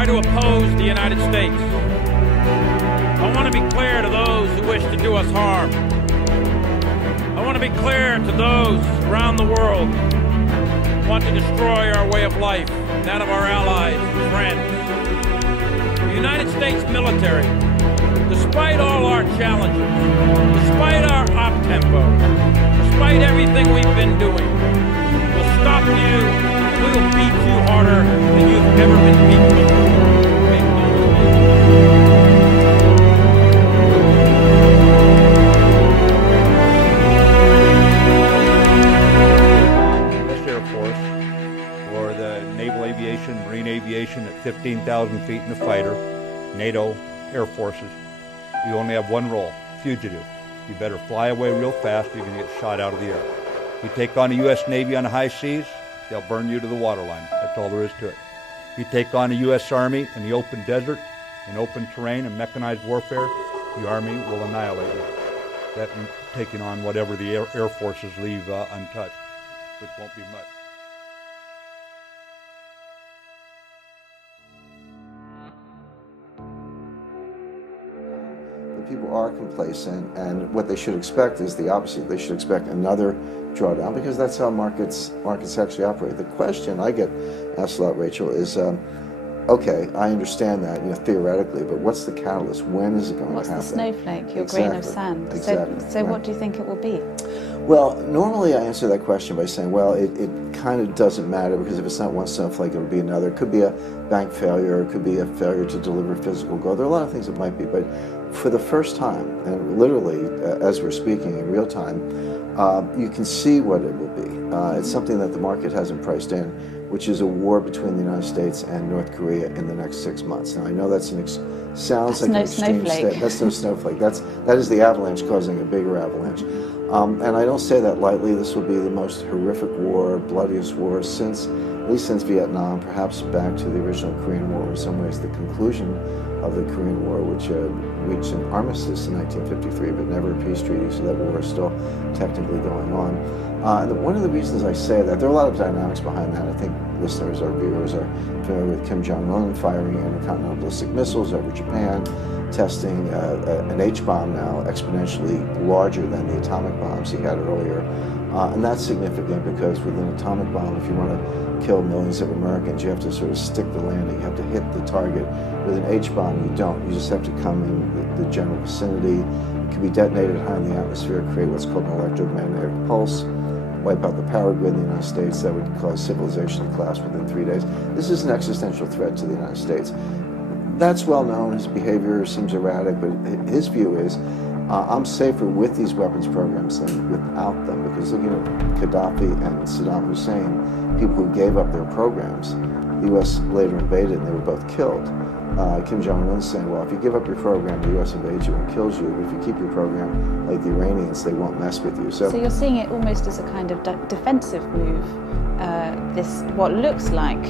try to oppose the United States. I want to be clear to those who wish to do us harm. I want to be clear to those around the world who want to destroy our way of life, that of our allies and friends. The United States military, despite all our challenges, despite our op-tempo, despite everything we've been doing, will stop you. We will beat you harder than you've ever been beaten before. Naval aviation, Marine aviation at 15,000 feet in a fighter, NATO, Air Forces. You only have one role, fugitive. You better fly away real fast or you're going to get shot out of the air. You take on the U.S. Navy on the high seas, they'll burn you to the waterline. That's all there is to it. You take on the U.S. Army in the open desert, in open terrain and mechanized warfare, the Army will annihilate you. That means taking on whatever the Air Forces leave untouched, which won't be much. People are complacent, and what they should expect is the opposite. They should expect another drawdown because that's how markets actually operate. The question I get asked a lot, Rachel, is, okay, I understand that, theoretically, but what's the catalyst? When is it going to happen? What's the snowflake, your grain of sand? Exactly. So what do you think it will be? Well, normally I answer that question by saying, well, it kind of doesn't matter because if it's not one snowflake, it'll be another. It could be a bank failure, it could be a failure to deliver physical gold. There are a lot of things it might be, but for the first time, and literally as we're speaking in real time, you can see what it will be. It's something that the market hasn't priced in, which is a war between the United States and North Korea in the next 6 months. Now I know that's sounds like an extreme state. That's no snowflake. That is the avalanche causing a bigger avalanche. And I don't say that lightly. This will be the most horrific war, bloodiest war at least since Vietnam, perhaps back to the original Korean War, in some ways the conclusion of the Korean War, which reached an armistice in 1953, but never a peace treaty, so that war is still technically going on. And one of the reasons I say that, there are a lot of dynamics behind that. I think listeners or viewers are familiar with Kim Jong-un firing intercontinental ballistic missiles over Japan, testing an H-bomb now exponentially larger than the atomic bombs he had earlier. And that's significant because with an atomic bomb, if you want to kill millions of Americans, you have to sort of stick the landing, you have to hit the target. With an H-bomb, you don't. You just have to come in the general vicinity. It can be detonated high in the atmosphere, create what's called an electromagnetic pulse, wipe out the power grid in the United States. That would cause civilization to collapse within 3 days. This is an existential threat to the United States. That's well known. His behavior seems erratic, but his view is, I'm safer with these weapons programs than without them, because looking at Gaddafi and Saddam Hussein, people who gave up their programs, the U.S. later invaded and they were both killed. Kim Jong-un saying, well, if you give up your program, the U.S. invades you and kills you, but if you keep your program like the Iranians, they won't mess with you. So you're seeing it almost as a kind of defensive move, this what looks like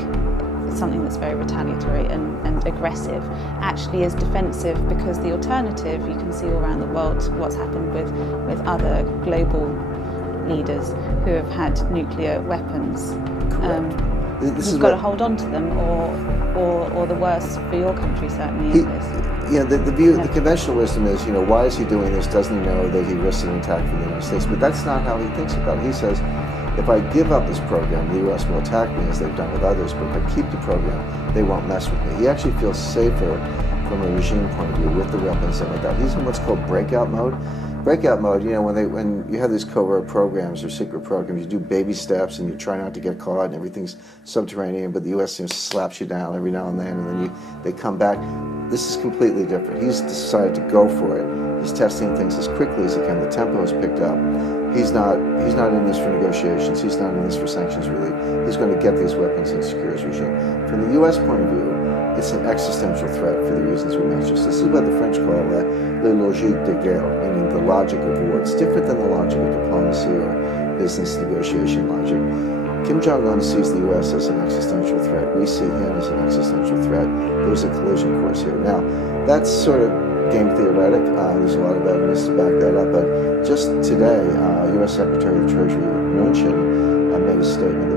something that's very retaliatory and aggressive actually is defensive, because the alternative, you can see all around the world what's happened with other global leaders who have had nuclear weapons. You've got to hold on to them, or the worse for your country certainly is. Yeah, the conventional wisdom is, why is he doing this? Doesn't he know that he risks an attack from the United States? But that's not how he thinks about it. He says, if I give up this program, the U.S. will attack me as they've done with others, but if I keep the program, they won't mess with me. He actually feels safer from a regime point of view with the weapons and like that. He's in what's called breakout mode. Breakout mode, when you have these covert programs or secret programs, you do baby steps and you try not to get caught and everything's subterranean, but the U.S. slaps you down every now and then, and then they come back. This is completely different. He's decided to go for it. He's testing things as quickly as he can. The tempo is picked up. He's not in this for negotiations. He's not in this for sanctions relief. He's going to get these weapons and secure his regime. From the U.S. point of view, it's an existential threat for the reasons we mentioned. This is what the French call la logique de guerre, meaning the logic of war. It's different than the logic of diplomacy or business negotiation logic. Kim Jong-un sees the U.S. as an existential threat. We see him as an existential threat. There's a collision course here. Now, that's sort of game theoretic. There's a lot of evidence to back that up. But just today, U.S. Secretary of the Treasury Mnuchin made a statement